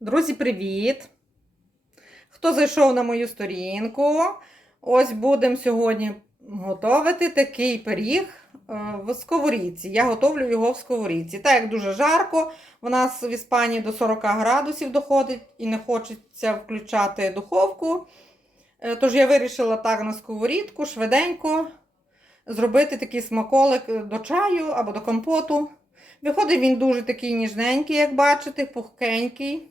Друзі, привіт! Хто зайшов на мою сторінку? Ось будемо сьогодні готувати такий пиріг е, в сковорідці. Я готовлю його в сковорідці. Так як дуже жарко, в нас в Іспанії до 40 градусів доходить і не хочеться включати духовку. Е, Тож я вирішила так на сковорідку швиденько зробити такий смаколик до чаю або до компоту. Виходить він дуже такий ніжненький, як бачите, пухкенький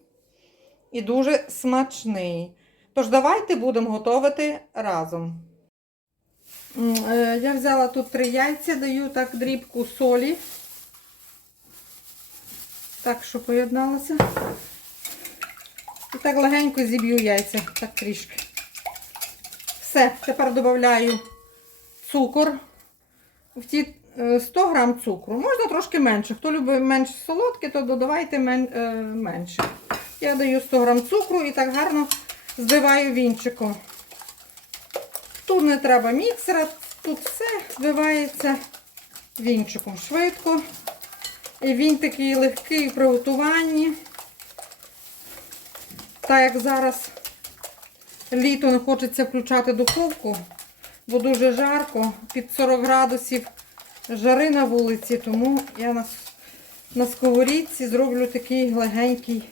і дуже смачний. Тож давайте будемо готувати разом. Е, Я взяла тут три яйця, даю так дрібку солі. Так, що поєдналося. І так легенько зіб'ю яйця, так трішки. Все, тепер додаю цукор. В ті е, 100 грам цукру. Можна трошки менше. Хто любить менш солодке, то додавайте е, менше. Я даю 100 грам цукру і так гарно збиваю вінчиком. Тут не треба міксера, тут все збивається вінчиком швидко. І він такий легкий в приготуванні. Так як зараз літо не хочеться включати духовку, бо дуже жарко, під 40 градусів жари на вулиці, тому я на, на сковорідці зроблю такий легенький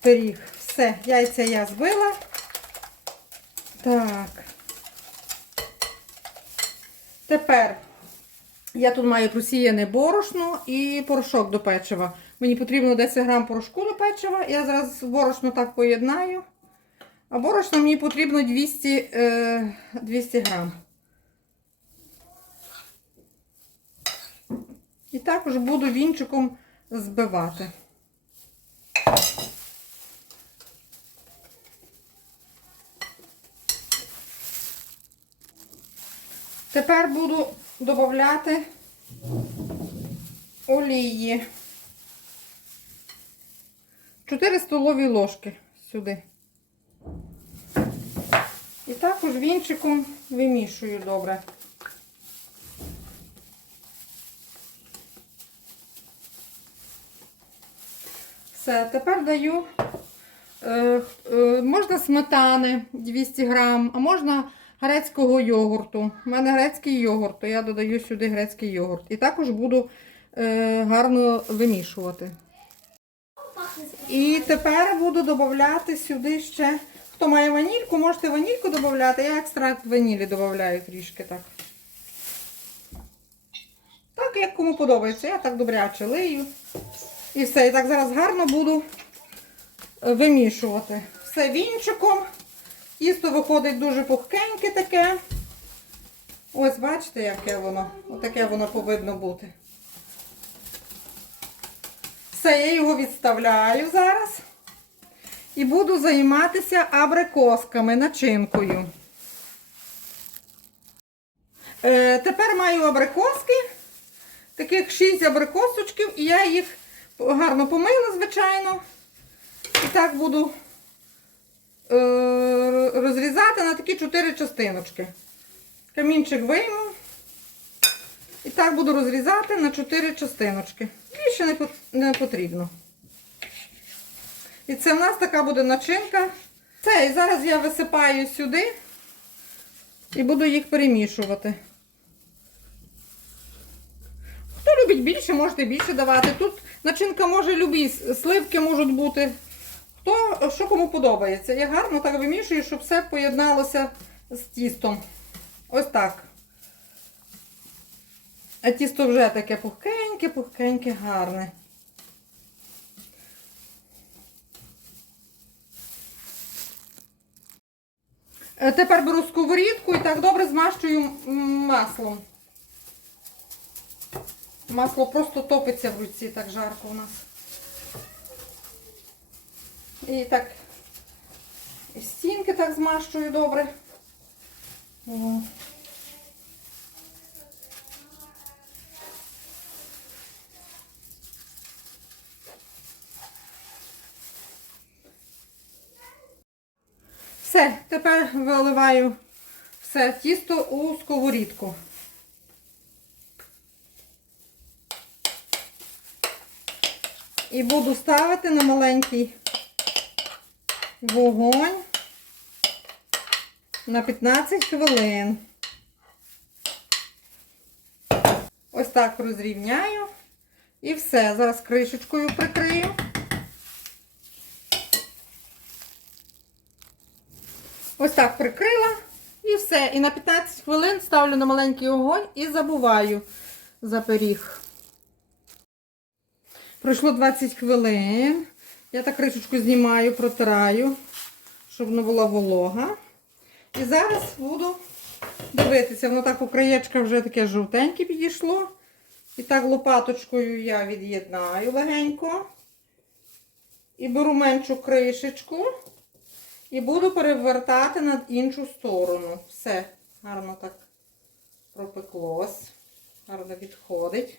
пиріг. Все, яйця я збила. Так. Тепер я тут маю просіяне борошно і порошок до печива. Мені потрібно 10 грам порошку до печива. Я зараз борошно так поєднаю. А борошна мені потрібно 200, е, 200 грам. І також буду вінчиком збивати. Тепер буду додати олії. 4 столові ложки сюди. І також вінчиком вимішую добре. Все, тепер даю, е, е, можна сметани 200 грам, а можна грецького йогурту. У мене грецький йогурт, то я додаю сюди грецький йогурт. І також буду е, гарно вимішувати. І тепер буду додати сюди ще, хто має ванільку, можете ванільку додати, я екстракт ванілі додаю трішки так. Так, як кому подобається, я так добряче лию. І все. І так зараз гарно буду е, вимішувати. Все вінчиком. Тісто виходить дуже пухкеньке таке. Ось, бачите, яке воно. Отаке воно повинно бути. Все, я його відставляю зараз. І буду займатися абрикосками, начинкою. Е, тепер маю абрикоски. Таких 6 абрикосочків, і я їх гарно помила, звичайно. І так буду розрізати на такі 4 частиночки. Камінчик вийму. І так буду розрізати на 4 частиночки. Більше не потрібно. І це в нас така буде начинка. Це, і зараз я висипаю сюди і буду їх перемішувати. Хто любить більше, можете більше давати. Тут начинка може любі, сливки можуть бути. Хто що кому подобається. Я гарно так вимішую, щоб все поєдналося з тістом. Ось так. А тісто вже таке пухкеньке, пухкеньке, гарне. Е, Тепер беру сковорідку і так добре змащую маслом. Масло просто топиться в руці, так жарко у нас. І так і стінки так змащую добре. Все, тепер виливаю все тісто у сковорідку. І буду ставити на маленький вогонь на 15 хвилин. Ось так розрівняю. І все. Зараз кришечкою прикрию. Ось так прикрила. І все. І на 15 хвилин ставлю на маленький огонь і забуваю за пиріг. Пройшло 20 хвилин. Я так кришечку знімаю, протираю, щоб не була волога. І зараз буду дивитися. Воно так у краєчка вже таке жовтеньке підійшло. І так лопаточкою я від'єднаю легенько. І беру меншу кришечку. І буду перевертати на іншу сторону. Все, гарно так пропеклось. Гарно відходить.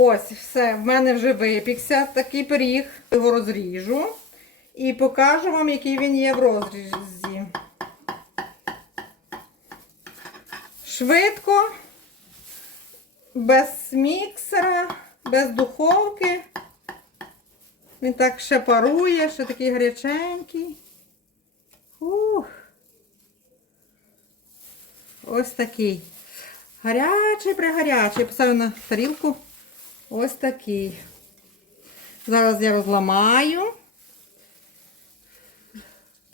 Ось, все, в мене вже випікся такий пиріг. Його розріжу і покажу вам, який він є в розрізі. Швидко, без міксера, без духовки. Він так ще парує, ще такий гаряченький. Ух. Ось такий. Гарячий, пригарячий. Я поставлю на тарілку. Ось такий. Зараз я розламаю.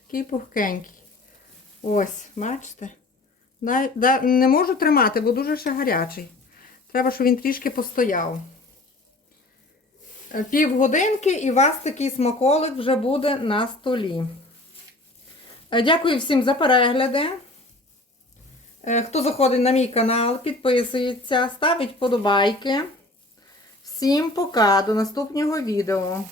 Такий пухкенький. Ось, бачите? Не можу тримати, бо дуже ще гарячий. Треба, щоб він трішки постояв. Е, Півгодинки і у вас такий смаколик вже буде на столі. Е, Дякую всім за перегляди. Е, Хто заходить на мій канал, підписується, ставить вподобайки. Всім пока, до наступного відео.